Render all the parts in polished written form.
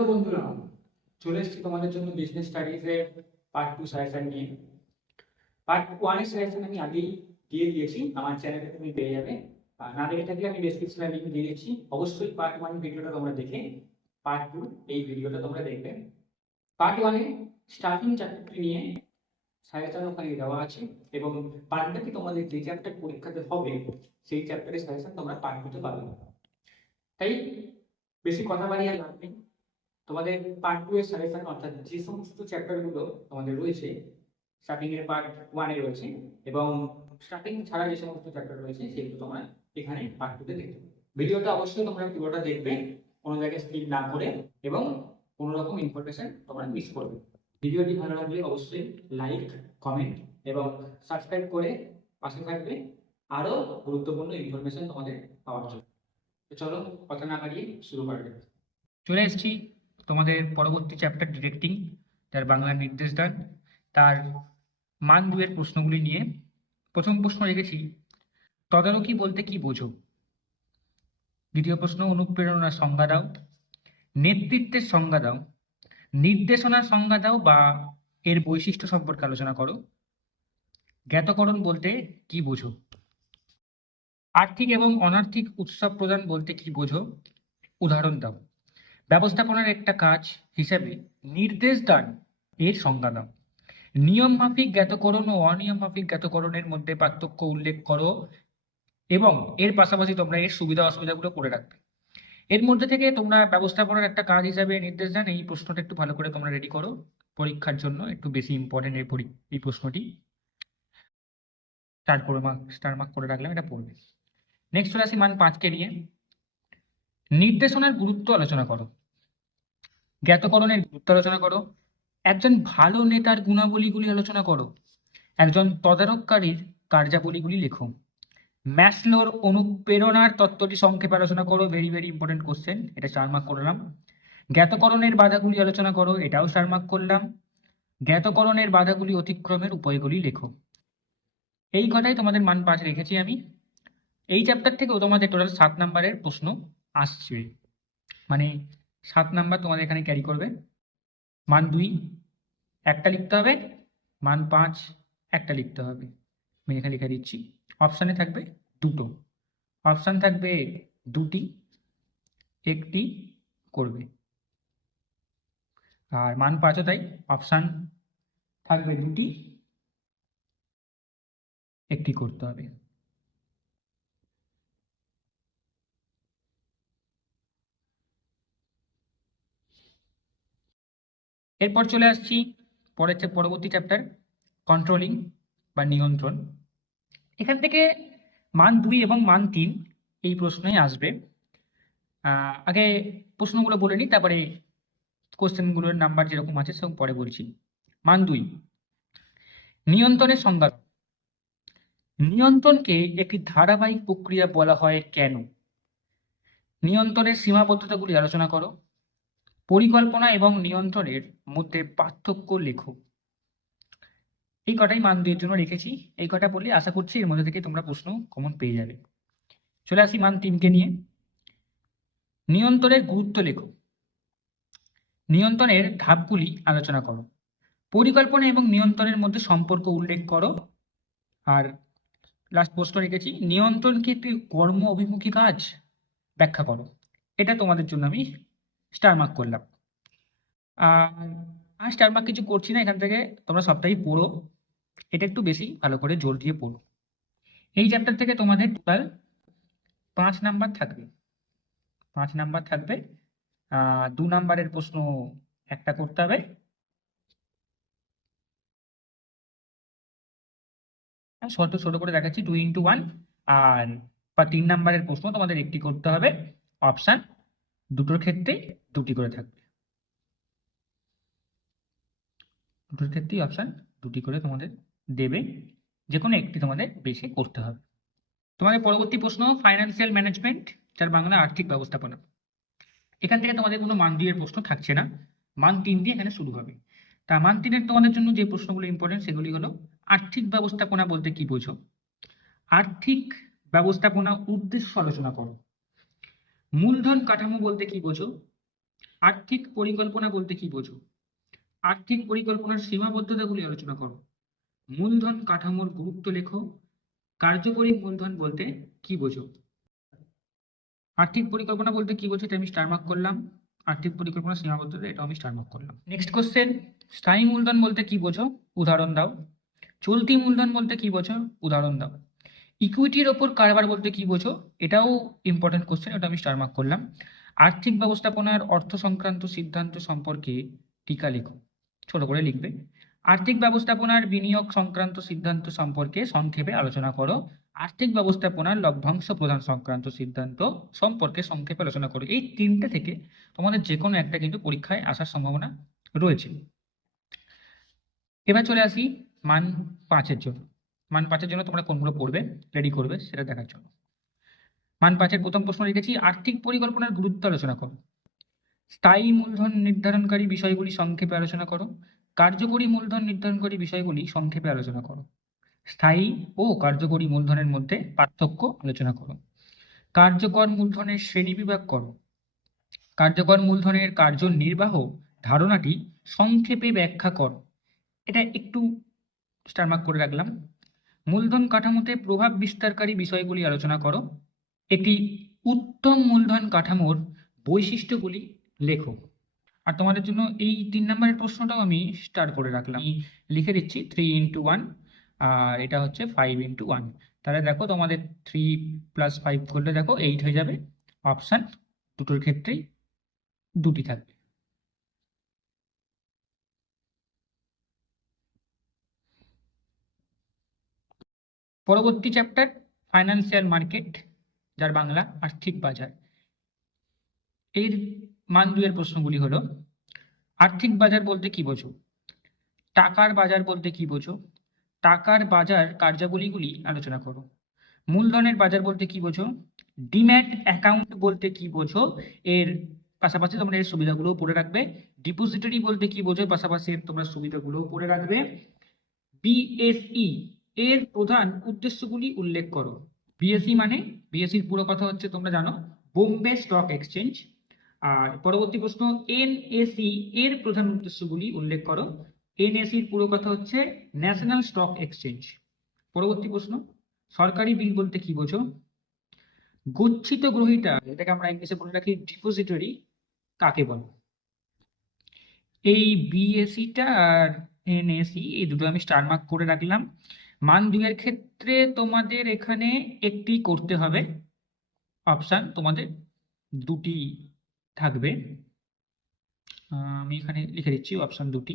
Hello বন্ধুরা, চলে এসেছি তোমাদের জন্য বিজনেস স্টাডিজের পার্ট 2 সাজেশন নিয়ে। পার্ট 1 এর সাজেশন আমি আগেই দিয়ে দিয়েছি, আমার চ্যানেলে তুমি পেয়ে যাবে। আর না দেখে থাকলে আমি ডেসক্রিপশনে লিংক দিয়ে দিচ্ছি। অবশ্যই পার্ট 1 ভিডিওটা তোমরা দেখে পার্ট 2 এই ভিডিওটা তোমরা দেখবে। পার্ট 1 এ স্টার্টিং চ্যাপ্টারটি নিয়ে সাজেশন ওখানে দেওয়া আছে, এবং পার্টটাকে তোমাদের যে চ্যাপ্টার পরীক্ষাতে হবে সেই চ্যাপ্টারের সাজেশন তোমরা পার্ট 2 তে পাবে। তাই বেশি কথা বাড়িয়ে লাভ নেই। তোমাদের পার্ট 2 এর সাজেশন, অর্থাৎ যে সমস্ত চ্যাপ্টারগুলো তোমাদের রয়েছে স্টার্টিং এর পার্ট 1 এ রয়েছে, এবং স্টার্টিং ছাড়া যে সমস্ত চ্যাপ্টার রয়েছে সেগুলো তোমরা এখানে পার্ট 2 তে দেখবে। ভিডিওটা অবশ্যই তোমরা পুরোটা দেখবে, কোনো জায়গায় স্কিপ না করে, এবং কোনো রকম ইনফরমেশন তোমরা মিস করবে। ভিডিওটি ভালো লাগলে অবশ্যই লাইক, কমেন্ট এবং সাবস্ক্রাইব করে পাশে থাকবে আরো গুরুত্বপূর্ণ ইনফরমেশন তোমাদের পাওয়ার জন্য। তো চলো কথা না বাড়িয়ে শুরু করা যাক। চলে এসেছি তোমাদের পরবর্তী চ্যাপ্টার ডিরেক্টিং, যার বাংলা নির্দেশ দান, তার মান 2 এর প্রশ্নগুলি নিয়ে। প্রথম প্রশ্ন রেখেছি, তদারকি বলতে কি বোঝো? দ্বিতীয় প্রশ্ন, অনুপ্রেরণার সংজ্ঞা দাও। নেতৃত্বের সংজ্ঞা দাও। নির্দেশনার সংজ্ঞা দাও বা এর বৈশিষ্ট্য সম্পর্কে আলোচনা করো। জ্ঞাতকরণ বলতে কি বোঝো? আর্থিক এবং অনার্থিক উৎসব প্রদান বলতে কি বোঝো? উদাহরণ দাও। ব্যবস্থাপনার একটা কাজ হিসেবে নির্দেশ দান এর সংজ্ঞা দাও। নিয়ম মাফিক জ্ঞাতকরণ ও অনিয়ম মাফিক জ্ঞাতকরণের মধ্যে পার্থক্য উল্লেখ করো, এবং এর পাশাপাশি তোমরা এর সুবিধা অসুবিধাগুলো করে রাখবে। এর মধ্যে থেকে তোমরা ব্যবস্থাপনার একটা কাজ হিসাবে নির্দেশ দান, এই প্রশ্নটা একটু ভালো করে তোমরা রেডি করো, পরীক্ষার জন্য একটু বেশি ইম্পর্টেন্ট এই প্রশ্নটি। স্টার মার্ক করে রাখলাম, এটা পড়বে। নেক্সট চলে আসি মান 5 কে নিয়ে। নির্দেশনার গুরুত্ব আলোচনা করো। জ্ঞাতকরণের গুরুত্ব আলোচনা করো। একজন ভালো নেতার গুণাবলীগুলি আলোচনা করো। একজন তদারককারীর কার্যাবলীগুলি লেখো। ম্যাসলোর অনুপ্রেরণার তত্ত্বটি সংক্ষেপে আলোচনা করো। ভেরি ভেরি ইম্পর্টেন্ট কোশ্চেন, এটা 4 মার্ক করলাম। জ্ঞাতকরণের বাধাগুলি আলোচনা করো, এটাও 4 মার্ক করলাম। জ্ঞাতকরণের বাধাগুলি অতিক্রমের উপায়গুলি লেখো। এই কটাই তোমাদের মান 5 রেখেছি আমি। এই চ্যাপ্টার থেকেও তোমাদের টোটাল 7 নাম্বারের প্রশ্ন আসছে, মানে 7 নাম্বার তোমাদের এখানে ক্যারি করবে। মান 2 একটা লিখতে হবে, মান 5 একটা লিখতে হবে। আমি এখানে লিখে দিচ্ছি। অপশানে থাকবে দুটো, অপশান থাকবে দুটি, একটি করবে। আর মান 5ও তাই, অপশান থাকবে দুটি, একটি করতে হবে। এরপর চলে আসছি পরবর্তী চ্যাপ্টার, কন্ট্রোলিং বা নিয়ন্ত্রণ। এখান থেকে মান 2 এবং মান 3 এই প্রশ্নই আসবে। আগে প্রশ্নগুলো বলে নিই, তারপরে কোশ্চেনগুলোর নাম্বার যেরকম আছে সেরকম পরে বলছি। মান 2, নিয়ন্ত্রণের সংজ্ঞা। নিয়ন্ত্রণকে একটি ধারাবাহিক প্রক্রিয়া বলা হয় কেন? নিয়ন্ত্রণের সীমাবদ্ধতাগুলি আলোচনা করো। পরিকল্পনা এবং নিয়ন্ত্রণের মধ্যে পার্থক্য লেখো। এই কটাই মান 2 এর জন্য রেখেছি। এই কটা বললে আশা করছি এর মধ্যে থেকে তোমরা প্রশ্ন কমন পেয়ে যাবে। চলে আসি মান 3 কে নিয়ে। নিয়ন্ত্রণের গুরুত্ব লেখো। নিয়ন্ত্রণের ধাপগুলি আলোচনা করো। পরিকল্পনা এবং নিয়ন্ত্রণের মধ্যে সম্পর্ক উল্লেখ করো। আর লাস্ট প্রশ্ন রেখেছি, নিয়ন্ত্রণ কি একটি কর্ম অভিমুখী কাজ? ব্যাখ্যা করো। এটা তোমাদের জন্য আমি স্টার মার্ক করলাম। আর স্টার মার্ক কিছু করছি না, এখান থেকে তোমরা সবটাই পড়ো, এটা একটু বেশি ভালো করে জোর দিয়ে পড়ো। এই চ্যাপ্টার থেকে তোমাদের টোটাল 5 নাম্বার থাকবে। 5 নাম্বার থাকবে। 2 নাম্বারের প্রশ্ন একটা করতে হবে, ছোট ছোট করে দেখাচ্ছি 2 into 1। আর 3 নাম্বারের প্রশ্ন তোমাদের একটি করতে হবে। অপশান দুটোর ক্ষেত্রে দুটি করে থাকবে, দুটোর ক্ষেত্রেই অপশান দুটি করে তোমাদের দেবে, যে কোনো একটি তোমাদের বেশি করতে হবে। তোমাদের পরবর্তী প্রশ্ন, ফাইন্যান্সিয়াল ম্যানেজমেন্ট, যার বাংলা আর্থিক ব্যবস্থাপনা। এখান থেকে তোমাদের কোনো মান 2 এর প্রশ্ন থাকছে না, মান 3 দিয়ে এখানে শুরু হবে। তা মান 3 এর তোমাদের জন্য যে প্রশ্নগুলো ইম্পর্টেন্ট সেগুলি হলো, আর্থিক ব্যবস্থাপনা বলতে কি বোঝো? আর্থিক ব্যবস্থাপনা উদ্দেশ্য আলোচনা করো। মূলধন কাঠামো বলতে কি বোঝো? আর্থিক পরিকল্পনা বলতে কি বোঝো? আর্থিক পরিকল্পনার সীমাবদ্ধতাগুলি আলোচনা করো। মূলধন কাঠামোর গুরুত্ব লেখো। কার্যকরী মূলধন বলতে কি বোঝো? আর্থিক পরিকল্পনা বলতে কি বোঝো এটা আমি স্টার মার্ক করলাম। আর্থিক পরিকল্পনা সীমাবদ্ধতা এটা আমি স্টার মার্ক করলাম। নেক্সট কোশ্চেন, স্থায়ী মূলধন বলতে কি বোঝো? উদাহরণ দাও। চলতি মূলধন বলতে কি বোঝো? উদাহরণ দাও। ইকুইটির ওপর কারবার বলতে কি বোঝো? এটাও ইম্পর্টেন্ট কোশ্চেন, এটা আমি স্টার মার্ক করলাম। আর্থিক ব্যবস্থাপনার অর্থ সংক্রান্ত সিদ্ধান্ত সম্পর্কে টিকা লেখো। ছোট করে লিখবে। আর্থিক ব্যবস্থাপনার বিনিয়োগ সংক্রান্ত সিদ্ধান্ত সম্পর্কে সংক্ষেপে আলোচনা করো। আর্থিক ব্যবস্থাপনার লভ্যাংশ প্রদান সংক্রান্ত সিদ্ধান্ত সম্পর্কে সংক্ষেপে আলোচনা করো। এই তিনটে থেকে তোমাদের যে কোনো একটা কিন্তু পরীক্ষায় আসার সম্ভাবনা রয়েছে। এবার চলে আসি মান 5-এর জন্য। মান 5-এর জন্য তোমরা কোনগুলো পড়বে, রেডি করবে সেটা দেখার জন্য। মান 5-এর প্রথম প্রশ্ন লিখেছি, আর্থিক পরিকল্পনার গুরুত্ব আলোচনা করো। স্থায়ী মূলধন নির্ধারণকারী বিষয়গুলি সংক্ষেপে আলোচনা করো। কার্যকরী মূলধন নির্ধারণকারী বিষয়গুলি সংক্ষেপে আলোচনা করো। স্থায়ী ও কার্যকরী মূলধনের মধ্যে পার্থক্য আলোচনা করো। কার্যকর মূলধনের শ্রেণীবিভাগ করো। কার্যকর মূলধনের কার্যনির্বাহ ধারণাটি সংক্ষেপে ব্যাখ্যা করো। এটা একটু স্টার মার্ক করে রাখলাম। মূলধন কাঠামোতে প্রভাব বিস্তারকারী বিষয়গুলি আলোচনা করো। একটি উত্তম মূলধন কাঠামোর বৈশিষ্ট্যগুলি লেখো। আর তোমাদের জন্য এই 3 নম্বরের প্রশ্নটাও আমি স্টার করে রাখলাম, লিখে দিচ্ছি 3x1 আর এটা হচ্ছে 5x1। তাহলে দেখো তোমাদের 3 + 5 করলে দেখো 8 হয়ে যাবে। অপশান দুটোর ক্ষেত্রেই দুটি থাকবে। পরবর্তী চ্যাপ্টার ফাইন্যান্সিয়াল মার্কেট, যার বাংলা আর্থিক বাজার। এর মান 2-এর প্রশ্নগুলি হলো, আর্থিক বাজার বলতে কি বোঝো? টাকার বাজার বলতে কি বোঝো? টাকার বাজার কার্যাবলীগুলি আলোচনা করো। মূলধনের বাজার বলতে কি বোঝো? ডিম্যাট অ্যাকাউন্ট বলতে কি বোঝো? এর পাশাপাশি তোমরা এর সুবিধাগুলোও পড়ে রাখবে। ডিপোজিটরি বলতে কি বোঝো? পাশাপাশি তোমরা সুবিধাগুলোও পড়ে রাখবে। বিএসই এর প্রধান উদ্দেশ্যগুলি উল্লেখ করো। বিএসই মানে, বিএসইর পুরো কথা হচ্ছে তোমরা জানো, বোম্বে স্টক এক্সচেঞ্জ। আর পরবর্তী প্রশ্ন, এনএসই এর প্রধান উদ্দেশ্যগুলি উল্লেখ করো। এনএসির পুরো কথা হচ্ছে ন্যাশনাল স্টক এক্সচেঞ্জ। পরবর্তী প্রশ্ন, সরকারি বিল বলতে কি বোঝো? গচ্ছিত গ্রহীতা, এটাকে আমরা ইংলিশে বলে রাখি ডিপোজিটরি, কাকে বলে? এই বিএসইটা আর এনএসই এই দুটো আমি স্টার মার্ক করে রাখলাম। মান 2-এর ক্ষেত্রে তোমাদের এখানে একটি করতে হবে, অপশান তোমাদের দুটি থাকবে। আমি এখানে লিখে দিচ্ছি অপশান দুটি।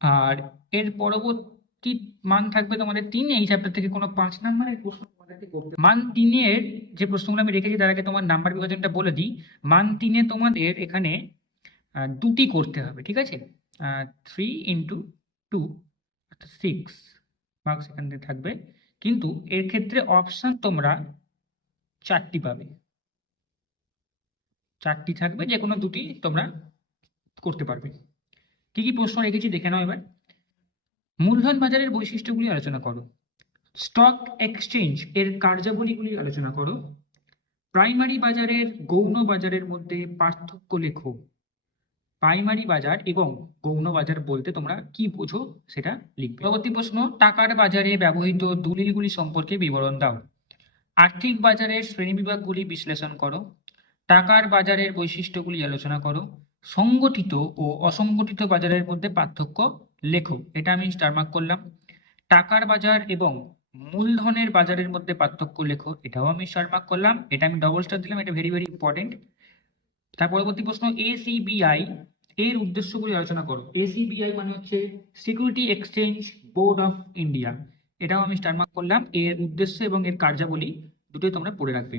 আর এর পরবর্তী মান থাকবে তোমাদের 3। এই চ্যাপ্টার থেকে কোনো 5 নম্বরের প্রশ্ন তোমাদেরকে করতে মান 3-এর যে প্রশ্নগুলো আমি রেখেছি তার আগে তোমার নাম্বার বিভাজনটা বলে দিই। মান 3-এ তোমাদের এখানে দুটি করতে হবে, ঠিক আছে? 3 × 2 অর্থাৎ 6 মার্কস এখানে থাকবে, কিন্তু এর ক্ষেত্রে অপশান তোমরা 4টি পাবে। 4টি থাকবে, যে কোনো দুটি তোমরা করতে পারবে। কি কি প্রশ্ন রেখেছি দেখে নাও এবার। মূলধন বাজারের বৈশিষ্ট্যগুলি আলোচনা করো। স্টক এক্সচেঞ্জ এর কার্যাবলীগুলি আলোচনা করো। প্রাইমারি বাজারের গৌণ বাজারের মধ্যে পার্থক্য লেখো। প্রাইমারি বাজার এবং গৌণ বাজার বলতে তোমরা কি বোঝো সেটা লিখবে। পরবর্তী প্রশ্ন, টাকার বাজারে ব্যবহৃত দলিলগুলি সম্পর্কে বিবরণ দাও। আর্থিক বাজারের শ্রেণীবিভাগগুলি বিশ্লেষণ করো। টাকার বাজারের বৈশিষ্ট্যগুলি আলোচনা করো। সংগঠিত ও অসংগঠিত বাজারের মধ্যে পার্থক্য লেখো। এটা আমি স্টার মার্ক করলাম। টাকার বাজার এবং মূলধনের বাজারের মধ্যে পার্থক্য লেখো, এটাও আমি স্টার মার্ক করলাম। এটা আমি ডবল স্টার দিলাম, এটা ভেরি ভেরি ইম্পর্টেন্ট। তার পরবর্তী প্রশ্ন, এসিবিআই এর উদ্দেশ্যগুলি আলোচনা করো। এসিবিআই মানে হচ্ছে security exchange board of India, এটাও আমি স্টার মার্ক করলাম। এর উদ্দেশ্য এবং এর কার্যাবলী দুটোই তোমরা পড়ে রাখবে।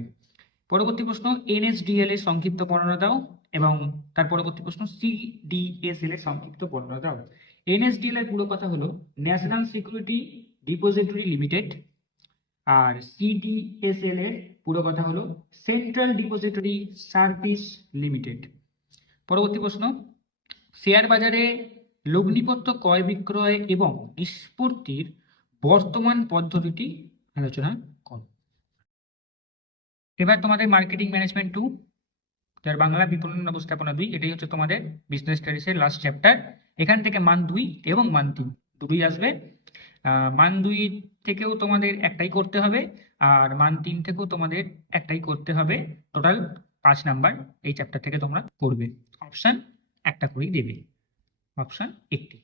পরবর্তী প্রশ্ন, এনএসডিএল এর সংক্ষিপ্ত বর্ণনা দাও, এবং তার পরবর্তী প্রশ্ন, সিডিএসএল এর সংক্ষিপ্ত বর্ণনা দাও। এনএসডিএল এর পুরো কথা হলো ন্যাশনাল সিকিউরিটি ডিপোজিটরি লিমিটেড, আর সিডিএসএল এর পুরো কথা হলো সেন্ট্রাল ডিপোজিটরি সার্ভিস লিমিটেড। পরবর্তী প্রশ্ন, শেয়ার বাজারে লগ্নিপত্র ক্রয় বিক্রয় এবং নিষ্পত্তির বর্তমান পদ্ধতিটি আলোচনা এবার তোমাদের মার্কেটিং ম্যানেজমেন্ট 2, যার বাংলা বিপণন ব্যবস্থাপনা 2, এটাই হচ্ছে তোমাদের বিজনেস স্টাডিজের লাস্ট চ্যাপ্টার। এখান থেকে মান 2 এবং মান 3 দুটোই আসবে। মান 2 থেকেও তোমাদের একটাই করতে হবে, আর মান 3 থেকেও তোমাদের একটাই করতে হবে। টোটাল 5 নাম্বার এই চ্যাপ্টার থেকে তোমরা করবে। অপশান একটা করেই দেবে, অপশান একটি,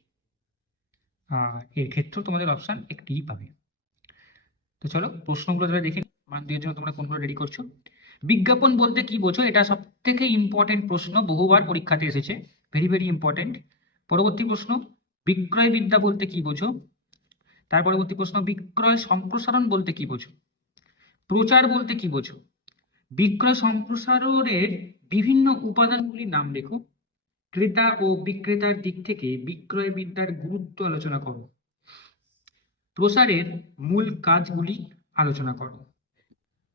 আর এর ক্ষেত্রেও তোমাদের অপশান একটিই পাবে। তো চলো প্রশ্নগুলো তাহলে দেখি, মান 2 এর জন্য তোমরা কোনগুলো রেডি করছো। বিজ্ঞাপন বলতে কি বোঝো? এটা সব থেকে ইম্পর্টেন্ট প্রশ্ন, বহুবার পরীক্ষাতে এসেছে, ভেরি ভেরি ইম্পর্টেন্ট। পরবর্তী প্রশ্ন, বিক্রয় বিদ্যা বলতে কি বোঝো? তার পরবর্তী প্রশ্ন, বিক্রয় সম্প্রসারণ বলতে কি বোঝো? প্রচার বলতে কি বোঝো? বিক্রয় সম্প্রসারণের বিভিন্ন উপাদানগুলির নাম লেখো। ক্রেতা ও বিক্রেতার দিক থেকে বিক্রয় বিদ্যার গুরুত্ব আলোচনা করো। প্রসারের মূল কাজগুলি আলোচনা করো।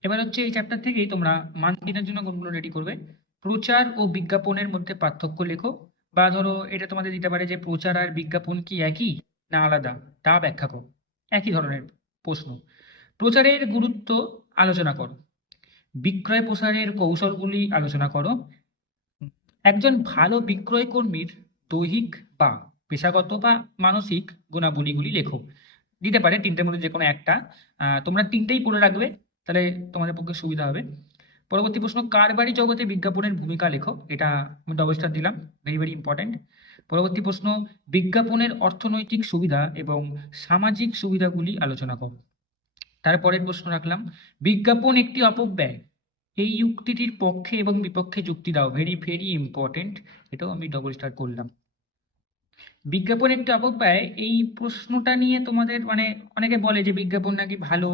এবার হচ্ছে এই চ্যাপ্টার থেকেই তোমরা মান 3 এর জন্য কোনগুলো রেডি করবে। প্রচার ও বিজ্ঞাপনের মধ্যে পার্থক্য লেখো, বা ধরো এটা তোমাদের দিতে পারে যে প্রচার আর বিজ্ঞাপন কি একই না আলাদা, তা ব্যাখ্যা করো। একই ধরনের প্রশ্ন। প্রচারের গুরুত্ব আলোচনা করো। বিক্রয় প্রসারের কৌশলগুলি আলোচনা করো। একজন ভালো বিক্রয় কর্মীর দৈহিক বা পেশাগত বা মানসিক গুণাবলীগুলি লেখো। দিতে পারে তিনটের মধ্যে যে কোনো একটা, তোমরা তিনটেই পড়ে রাখবে, তাহলে তোমাদের পক্ষে সুবিধা হবে। পরবর্তী প্রশ্ন, কারবারি জগতে বিজ্ঞাপনের ভূমিকা লেখো। এটা আমি ডবল স্টার দিলাম, ভেরি ভেরি ইম্পর্টেন্ট। পরবর্তী প্রশ্ন, বিজ্ঞাপনের অর্থনৈতিক সুবিধা এবং সামাজিক সুবিধাগুলি আলোচনা করো। তারপরের প্রশ্ন রাখলাম, বিজ্ঞাপন একটি অপব্যয়, এই উক্তিটির পক্ষে এবং বিপক্ষে যুক্তি দাও। ভেরি ভেরি ইম্পর্টেন্ট, এটাও আমি ডবল স্টার করলাম। বিজ্ঞাপন একটি অপব্যয়, এই প্রশ্নটা নিয়ে তোমাদের মানে অনেকে বলে যে বিজ্ঞাপন নাকি ভালো,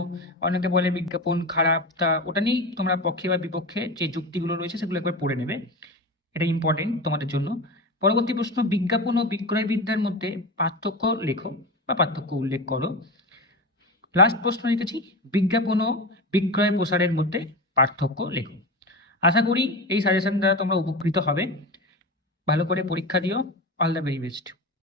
অনেকে বলে বিজ্ঞাপন খারাপ, তা ওটা নিয়েই তোমরা পক্ষে বা বিপক্ষে যে যুক্তিগুলো রয়েছে সেগুলো একবার পড়ে নেবে, এটা ইম্পর্টেন্ট তোমাদের জন্য। পরবর্তী প্রশ্ন, বিজ্ঞাপন ও বিক্রয় বিদ্যার মধ্যে পার্থক্য লেখো বা পার্থক্য উল্লেখ করো। লাস্ট প্রশ্ন লিখেছি, বিজ্ঞাপন ও বিক্রয় প্রসারের মধ্যে পার্থক্য লেখো। আশা করি এই সাজেশন দ্বারা তোমরা উপকৃত হবে। ভালো করে পরীক্ষা দিও। All the very best.